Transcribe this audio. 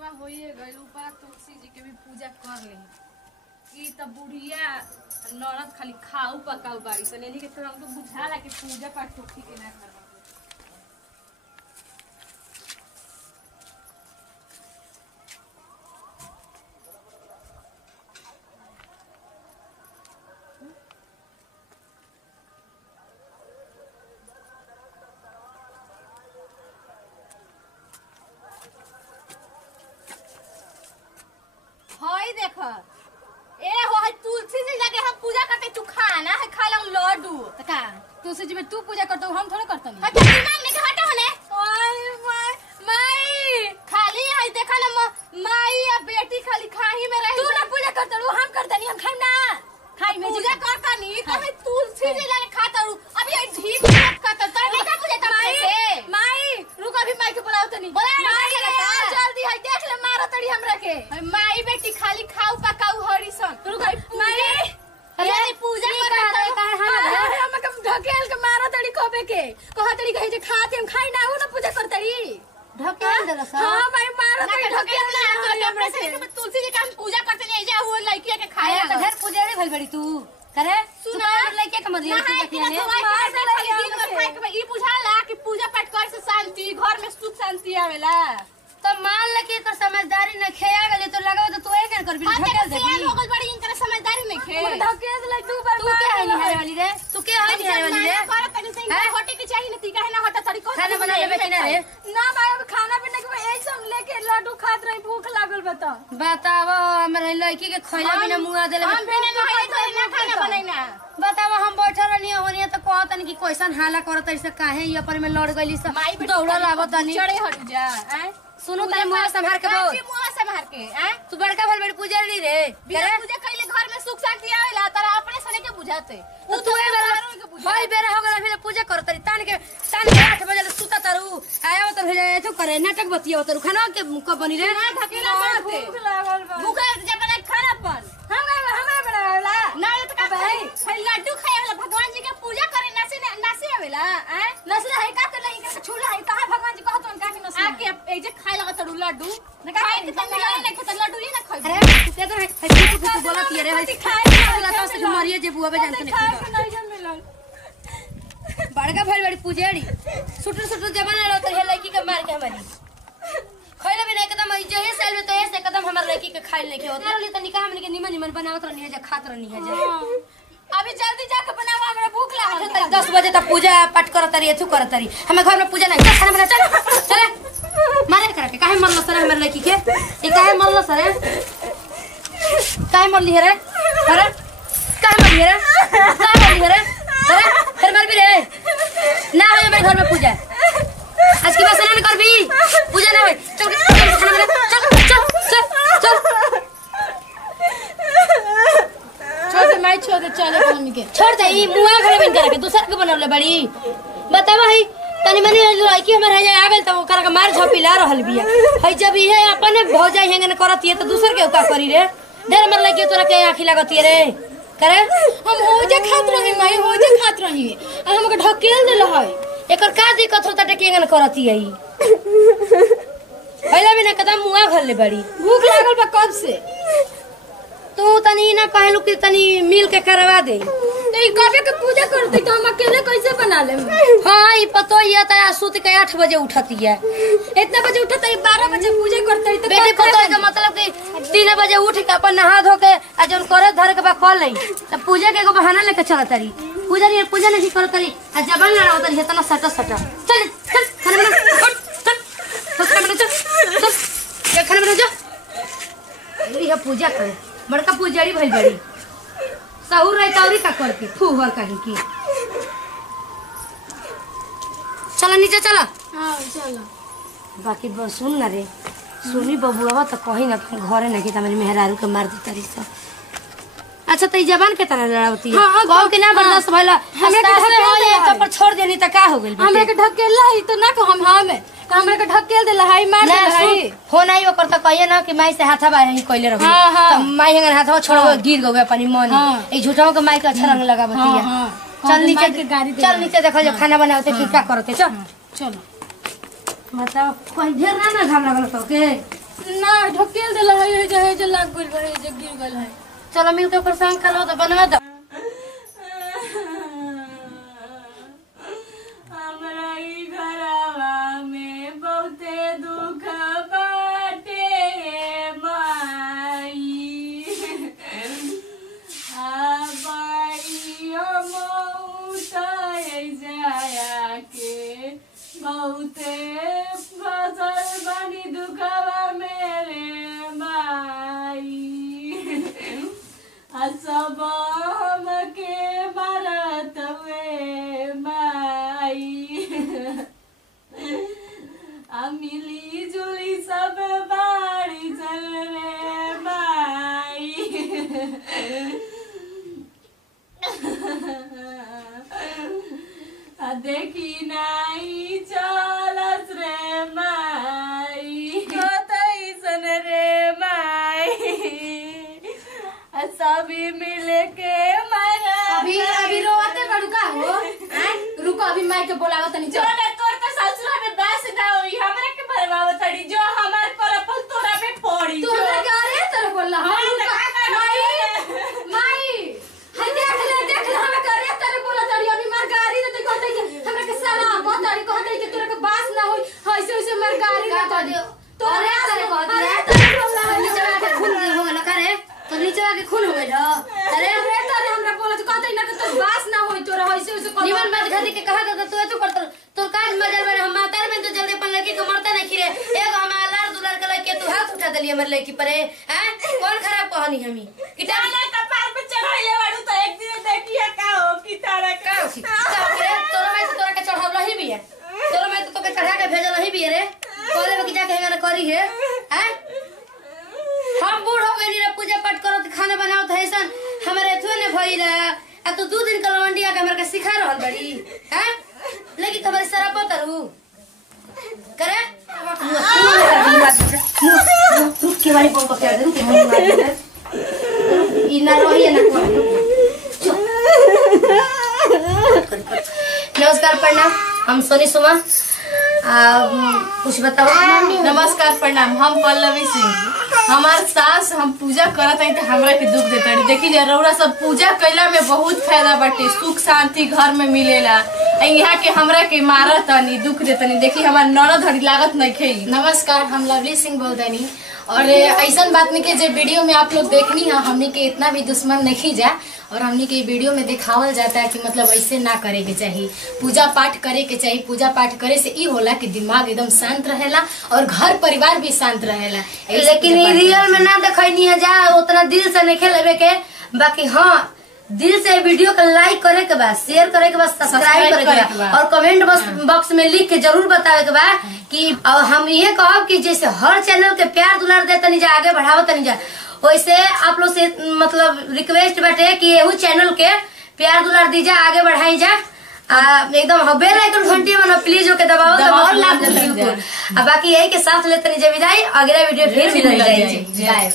में होइए गइल ऊपर तुलसी जी के भी पूजा कर ले। ई त बुढ़िया नरद खाली खाऊ पकाऊ बाड़ी सन एनी के तो हमको बुझाला कि पूजा पाठ तो ठीक ना कर। हई देख ए हो हई तुलसी जी लगे हम पूजा करते तू खाना है खा लंग लड्डू त का तुलसी जी में तू पूजा करतो हम थोड़े करतनी। हट दिमाग में हटा होने ओए माई खाली हई देखा ना माई या बेटी खाली खाही में रही तू ना पूजा करतो हम करतनी हम खाई ना खाई में पूजा करता नहीं तो हई तुलसी जी लगे खाता रू अभी हई ठीक करता तो नहीं का पूजा करता से माई रुक अभी माई के बुलाओ तनी बोला माई जल्दी हई देख ले मारो तड़ी हमरा के माई बेटी खाली खाऊ पकाऊ हरी सन रुक माई अरे पूजा करता है हम कम ढकेल के मारो तड़ी कोबे के कहा तड़ी कहे जे खाते हम खाई ना हो ना पूजा करतड़ी ढकेल देला सा हां भाई मारो तड़ी ढकेल ना तो हमरा से तुलसी जी का हम पूजा करते नहीं जा हुआ लड़की के खाया तो घर पुजारी भइल बड़ी तू करे सुना लइके के मदलिया नहाए तू कि ना मार खाए खाली दिन भर खाए के ई बुझाला कि पूजा पाठ करे से शांति घर में सुख शांति आवेला तो मान ल के एकर समझदारी न खेया गेले तो लगाओ तो तू एक कर भी ढकेल देबी हो गल बड़ी इनकर समझदारी नहीं खे ढकेल ले तू बार तू के है निहारे वाली रे तू के है निहारे वाली रे करे तनी से होटे के चाहिए न ती कहे ना होटा तरीको खाना बना लेबे कि ना रे ना भाई अब खाना पीने के एक सब लेके लड्डू खात रही भूख लागल बता बताओ हमरे लड़की के खइला बिना मुआ देले हम बिना नहाए तो ना खाना बनाइना बताओ हम बैठल रहनी होनी त कहतन कि कैसन हाला करत ऐसे काहे ये पर में लड़ गइली सब माई दौड़ा आवत तनी चढ़े हट जा हैं सुनो तनी मुआ संभार के बोल जी मुंह से मार के हैं तू बड़का भल बड़ी पुजारी रे बिना पूजा कइले घर में सुख शांति आवेला तारा अपने सने के बुझाते तू ए बेरा भाई बेरा हो गला फिर पूजा कर तरी तान के 8 बजे ले सुता तारू आया तो भेजे तो करे नाटक बतिया तारू खाना के को बनी रे ना ढकेला मारते भूख लागल बा भूख जब बना खाना पर हमरा बनावेला ना तो का भाई लड्डू खाए वाला भगवान जी के पूजा करे नासे आवेला हैं नसला है का कर नहीं के छूला है कहां भगवान जी कहत का के नसला आके ए जे खाए लगा तड़ू लड्डू ना खाए के तंग नहीं खत लड्डू ही ना खाए अरे ते तो है बोलत ये रे है तो से मरिए जे बुआ बे जानते नहीं नहीं जन मिलल बड़का भल बड़ी पुजारी सुटर सुटर जमाना रहत है लड़की के मार के हमारी खइले भी नहीं एकदम जहे साल में तो ऐसे एकदम हमर लड़की के खाइल नहीं के होता रहली त निकाह हमने के निमन निमन बनावत रहनी है जे खात रहनी है जे अभी जल्दी जाके बनावा हमरा भूख लागल 10 बजे तक पूजा पाठ करत रही एथु करत रही हमें घर में पूजा नहीं चल खाना बना चल चल मारे करके काहे मरल सर हमर लड़की के ये काहे मरल सर काहे मरली है रे अरे काहे मरली है रे काहे मरली है रे अरे फिर मर भी रे ना हो हमारे घर में पूजा आज की बात नहीं कर भी पूजा ना हो चल खाना बना चल चल चल चल छोड़ दे चले मम्मी के छोड़ दे ई मुआ घर में करके दूसर के बनवले बड़ी बतावा है तनी मनी लड़की हमर है आवेल त ओकरा के मार झपिला रहल बिया है जब इहे अपन भौजा हेंगन करत है त दूसर के का करी रे ढेर मर लड़की तोरा के आंखी लागत रे करे हम होजे खात रही माई होजे खात रही आ हमके ढकेल देल है एकर का दिक्कत होता टे केंगन करत है ई पहला भी ना कदम मुआ घर ले बड़ी भूख लागल बा कब से तू तनी ना कहलू कि तनी मिल के करवा दे तो ई कबे के पूजा करते तो हम अकेले कैसे बना ले हां ई पतो ये त सूत के 8 बजे उठती है इतना बजे उठता है 12 बजे पूजा करते तो बेटी पतो का मतलब कि 3 बजे उठ के अपन नहा धो के आ जब करे धर के बा कॉल नहीं तब पूजा के एगो बहाना लेके चलत रही पूजा नहीं करत रही आ जबन लड़ा होत रही तना सटा सटा चल चल खाना बना चल खाना बना चल खाना बना जा ये पूजा करे बड़का पुजारी भइल बड़ी सहूर रही तौरी का करके फूहर कहीं की चला नीचे चला हां चलो बाकी बस सुन ना रे सुनी बबुआ तो कहीं ना घरे ना कि तमरी मेहरारू के मार दी तरी सब अच्छा तो जबान के तरह लड़ावती है कहो कि ना बर्दाश्त भइला हमरा के ढकेल दे तो पर छोड़ देनी त का हो गेल हमरा के ढकेल है तो ना हम हमें हमरा के ढकेल देला है मार देला है हो नहीं ओकर त कहिए ना कि माई से हाथा बा ही कइले रहू त माई हंगन हाथवा छोड़ो गिर गवे अपनी मन ए झूठाओ के माई के अच्छा रंग लगावती है चल नीचे देखो जो खाना बनावते की का करते चल चलो बताओ कोई ढेर ना घाम लागल तो के ना ढकेल देला है जे लाग गइल है जे गिर गइल है। चलो मिल के ओकर संग खा तो बनवा दो। हमरा ई घरवा में बहुते दुख बाटे माई बाइयो मौत जाया के बहुते फसल बनी दुखवा मेरे माई सब हमके मरत हुए माई मिली जुली सब बाड़ी चल रे माई देखी नाई चलस रे माई कतैसन रे माई सभी मिले के मरा। अभी रोते बड़ू का हो? रुको अभी माई के बोलावा तनी। जो ना तोर तो ससुरा में बस ना होई हमरा के भरवाव तड़ी जो हमार परपल तोरा पे पड़ी। तू हमरा के अरे तोर बोलला हां माई हाय देख ले हमरा के अरे तोर बोला तड़ी अभी मार गाड़ी न तो कहते कि हमरा के साला कहतड़ी कहते कि तोरा के बास ना होई ऐसे ऐसे मार गाड़ी न तो दियो तोरे अरे कहते बोलला नीचे के खून हो गला करे तो नीचे के खून हो गइल। अरे तोरे हमरा बोला तो कहते ना कि तोर बास ना होई तोरा ऐसे ऐसे निमन बात घाटी के कहा तो तू करत तोर काज मजल में हम मातार में तो जल्दी अपन लड़की के मरता नहीं खिरे एगो हम लार दुलार के लड़की तू हाथ उठा देली हमर लड़की पर हैं कौन खराब कहनी हमी किटाना कपार पे चढ़ाइले बाड़ू तो एक दिन देखिए का हो किटारा का तोरा में तो तोरा के चढ़ावला ही भी है तोरा में तो तोके चढ़ा के भेजल ही भी है रे बोले में कि जाके हेंगा करी है हैं हम बूढ़ हो गइली रे पूजा पाठ करत खाना बनावत है ऐसन हमरे एथुए ने भइल आ तू 2 दिन कलवंडिया के हमरा के सिखा रहल बड़ी हैं लेकिन तुम्हारे सारा पतरू करे रुक के वाली बोल को कर दे रुक ई ना रहिए ना नमस्कार प्रणाम हम सोनी सुमन कुछ बताओ। नमस्कार प्रणाम हम पल्लवी सिंह हमार सास हम पूजा करत हई त हमरा के दुख देतड़ी। देखी जरूरा सब पूजा कैला में बहुत फायदा बाटे सुख शांति घर में मिलेला यहाँ के हमरा के मारत तनी दुख देतनी। देखी हमार ननद हड़ी लागत नहीं खेई। नमस्कार हम लवली सिंह बोलतनी और ऐसा बात नहीं के जे वीडियो में आप लोग देखनी है हमने के इतना भी दुश्मन नहीं जा और हमने के वीडियो में दिखावल जाता है कि मतलब ऐसे ना करे के चाहिए पूजा पाठ करे के चाहिए। पूजा पाठ करे से ई होला कि दिमाग एकदम शांत रहेला और घर परिवार भी शांत रहेला। लेकिन रियल में ना देखनी है जा उतना दिल से नहीं खेलेबे के बाकी हाँ दिल से वीडियो को लाइक करे के बाद शेयर करे के बाद सब्सक्राइब करे के बाद और कमेंट बॉक्स में लिख के जरूर बतावे के बाद कि हम ये कहब कि जैसे हर चैनल के प्यार दुलार दे तनी जा आगे बढ़ाओ तनी जा वैसे आप लोग से मतलब रिक्वेस्ट बाटे कि एहू चैनल के प्यार दुलार दीजा आगे बढ़ाई जा एकदम बेल आइकन घंटी में प्लीज होके दबाओ। बाकी यही के साथ लेते विदाई अगला वीडियो फिर मिल जाए।